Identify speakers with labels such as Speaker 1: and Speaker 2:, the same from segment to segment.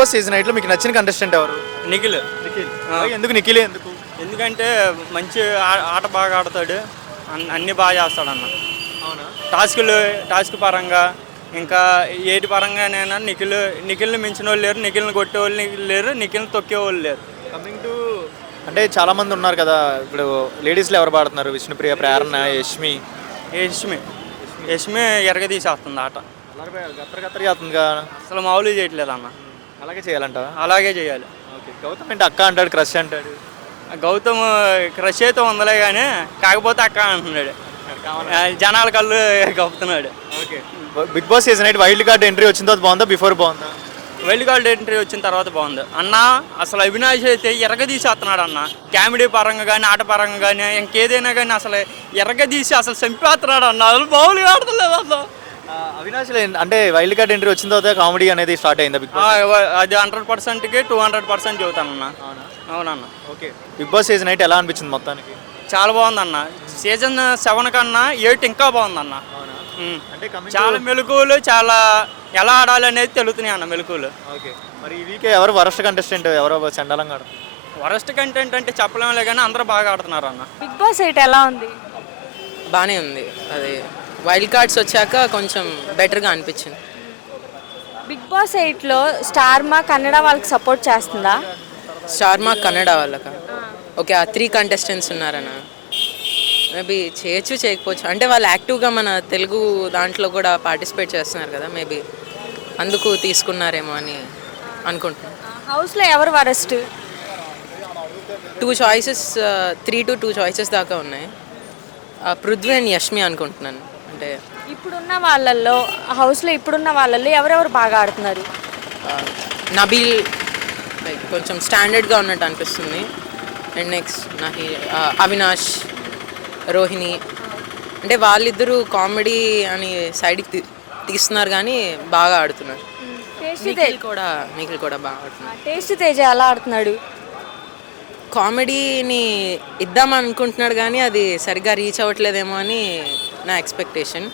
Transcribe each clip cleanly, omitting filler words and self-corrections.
Speaker 1: Boss season 8లో మీకు నచ్చిన contestant ఎవరు?
Speaker 2: నిఖిల్.
Speaker 1: నిఖిల్. ఎందుకు నిఖిలే ఎందుకు?
Speaker 2: ఎందుకంటే మంచి ఆట బాగా ఆడతాడు, అన్నీ బాగా చేస్తాడన్న.
Speaker 1: అవునా?
Speaker 2: టాస్క్ పరంగా ఇంకా ఏటి పరంగానైనా నిఖిల్ని మించిన వాళ్ళు లేరు, నిఖిల్ని కొట్టేవాళ్ళు లేరు, నిఖిల్ని తొక్కేవాళ్ళు లేరు.
Speaker 1: కమింగ్ టు అంటే చాలా మంది ఉన్నారు కదా, ఇప్పుడు లేడీస్లో ఎవరు పాడుతున్నారు? విష్ణుప్రియ, ప్రేరణ, యష్మి.
Speaker 2: యష్మి ఎరగదీసేస్తుంది ఆట,
Speaker 1: గత్తరగా అవుతుందిగా.
Speaker 2: అసలు మామూలు చేయట్లేదు అన్న.
Speaker 1: అలాగే చేయాలంట.
Speaker 2: అలాగే చేయాలి.
Speaker 1: ఓకే. గౌతమ్ అంటే అక్క అంటాడు, క్రష్ అంటాడు.
Speaker 2: గౌతమ్ క్రష్ అయితే ఉందలే కానీ కాకపోతే అక్క అంటున్నాడు, జనాల కళ్ళు కప్పుతున్నాడు.
Speaker 1: Okay. Bigg Boss season 8 wild card entry వచ్చిన తర్వాత బాగుందా, బిఫోర్ బాగుందా?
Speaker 2: వైల్డ్ కార్డ్ ఎంట్రీ వచ్చిన తర్వాత బాగుంది అన్న. అసలు అవినాష్ అయితే ఎరగదీసేస్తున్నాడు అన్న, కామెడీ పరంగా కానీ ఆట పరంగా కానీ ఇంకేదైనా కానీ అసలు ఎరగదీసి అసలు చంపేస్తున్నాడు అన్న. అసలు మామూలుగా ఆడతలేదు అసలు.
Speaker 1: అవినాష్ అంటే వైల్డ్ కార్డ్ ఎంట్రీ వచ్చిన తర్వాత కామెడీ అనేది స్టార్ట్ అయిందా బిగ్ బాస్?
Speaker 2: అది 100%కి 200% చెబుతానన్న. అవునన్న.
Speaker 1: ఓకే. బిగ్ బాస్ సీజన్ 8 ఎలా అనిపించింది మొత్తానికి?
Speaker 2: చాలా బాగుందన్న. సీజన్ 7 కన్నా 8 ఇంకా బాగుందన్న.
Speaker 1: అంటే
Speaker 2: చాలా మెలకువలు, చాలా ఎలా ఆడాలి అనేది తెలుస్తున్నాయి అన్న మెలకువలు.
Speaker 1: ఓకే. మరి ఈ వీకే ఎవరు వరస్ట్ కంటెస్టెంట్, ఎవరో చండాలంగా ఆడుతున్నారు?
Speaker 2: వరస్ట్ కంటెంట్ అంటే చెప్పలేములే కానీ అందరూ బాగా ఆడుతున్నారు అన్న.
Speaker 3: బిగ్ బాస్ 8 ఎలా ఉంది?
Speaker 4: బాగానే ఉంది. అది వైల్డ్ కార్డ్స్ వచ్చాక కొంచెం బెటర్గా అనిపించింది.
Speaker 3: బిగ్ బాస్ 8లో స్టార్ మా కన్నడ వాళ్ళకి సపోర్ట్ చేస్తుందా?
Speaker 4: స్టార్ మార్క్ కన్నడ వాళ్ళక? ఓకే. ఆ 3 కంటెస్టెంట్స్ ఉన్నారన్న. మేబీ చేయొచ్చు, చేయకపోవచ్చు. అంటే వాళ్ళు యాక్టివ్గా మన తెలుగు దాంట్లో కూడా పార్టిసిపేట్ చేస్తున్నారు కదా, మేబీ అందుకు తీసుకున్నారేమో అని అనుకుంటున్నాను.
Speaker 3: హౌస్లో ఎవరు వరస్ట్?
Speaker 4: 2 చాయిసెస్, 3 to 2 చాయిసెస్ దాకా ఉన్నాయి. పృథ్వీ అండ్ యష్మి అనుకుంటున్నాను. అంటే
Speaker 3: ఇప్పుడున్న వాళ్ళల్లో, హౌస్లో ఇప్పుడున్న వాళ్ళల్లో ఎవరెవరు బాగా ఆడుతున్నారు?
Speaker 4: నబీల్ లైక్ కొంచెం స్టాండర్డ్గా ఉన్నట్టు అనిపిస్తుంది. And next Avinash, Rohini. అంటే వాళ్ళిద్దరూ కామెడీ అని సైడ్కి తీస్తున్నారు కానీ బాగా ఆడుతున్నారు. నిఖిల్ కూడా బాగా ఆడుతున్నారు.
Speaker 3: టేస్ట్ తేజ ఎలా ఆడుతున్నాడు?
Speaker 4: కామెడీని ఇద్దాం అనుకుంటున్నాడు కానీ అది సరిగ్గా రీచ్ అవ్వట్లేదేమో అని నా ఎక్స్పెక్టేషన్.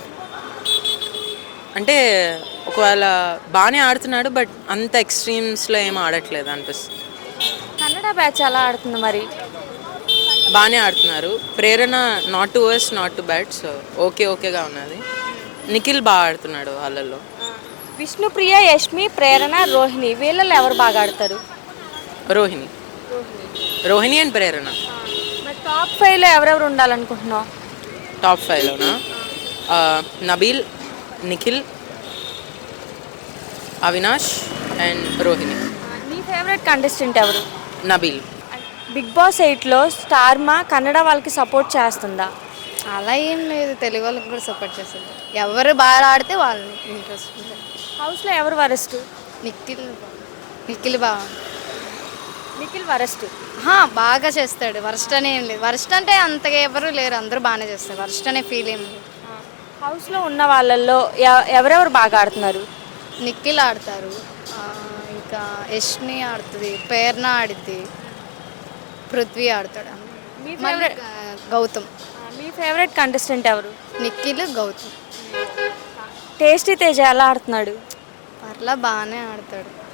Speaker 4: అంటే ఒకవేళ బాగానే ఆడుతున్నాడు, బట్ అంత ఎక్స్ట్రీమ్స్లో ఏమో ఆడట్లేదు అనిపిస్తుంది.
Speaker 3: కన్నడ బ్యాచ్ ఎలా ఆడుతుంది మరి?
Speaker 4: బాగానే ఆడుతున్నారు. Prerana not too worse, not too bad, so ఓకేగా ఉన్నది. నిఖిల్ బాగా ఆడుతున్నాడు వాళ్ళల్లో.
Speaker 3: విష్ణుప్రియ, యష్మి, ప్రేరణ, రోహిణి వీళ్ళల్లో ఎవరు బాగా ఆడతారు?
Speaker 4: రోహిణి అండ్ ప్రేరణ.
Speaker 3: మరి టాప్ 5లో ఎవరెవరు ఉండాలనుకుంటున్నావు?
Speaker 4: టాప్ 5లోనా? నబీల్, నిఖిల్, అవినాష్ అండ్ రోహిణి.
Speaker 3: నీ ఫేవరెట్ కంటెస్టెంట్ ఎవరు?
Speaker 4: నబీల్.
Speaker 3: బిగ్ బాస్ 8లో స్టార్ మా కన్నడ వాళ్ళకి సపోర్ట్ చేస్తుందా?
Speaker 5: అలా ఏం లేదు, తెలుగు వాళ్ళకి కూడా సపోర్ట్ చేస్తుంది. ఎవరు బాగా ఆడితే వాళ్ళని ఇంట్రెస్ట్ ఉంటుంది.
Speaker 3: హౌస్లో ఎవరు వరస్ట్?
Speaker 5: నిఖిల్ బాగా.
Speaker 3: నిఖిల్ వరస్ట్?
Speaker 5: బాగా చేస్తాడు. వరస్ట్ అని ఏం లేదు. వరస్ట్ అంటే అంతగా ఎవరు లేరు, అందరూ బాగానే చేస్తారు. వరస్ట్ అనే ఫీల్ ఏం లేదు.
Speaker 3: హౌస్లో ఉన్న వాళ్ళల్లో ఎవరెవరు బాగా ఆడుతున్నారు?
Speaker 5: నిఖిల్ ఆడతారు, ఇంకా యష్మి ఆడుతుంది, ప్రేరణ ఆడుద్ది, పృథ్వీ ఆడతాడు. గౌతమ్.
Speaker 3: మీ ఫేవరెట్ కంటెస్టెంట్ ఎవరు?
Speaker 5: నిఖిల్, గౌతమ్.
Speaker 3: టేస్టీ తేజ ఎలా ఆడుతున్నాడు?
Speaker 5: పర్లా బాగానే ఆడతాడు.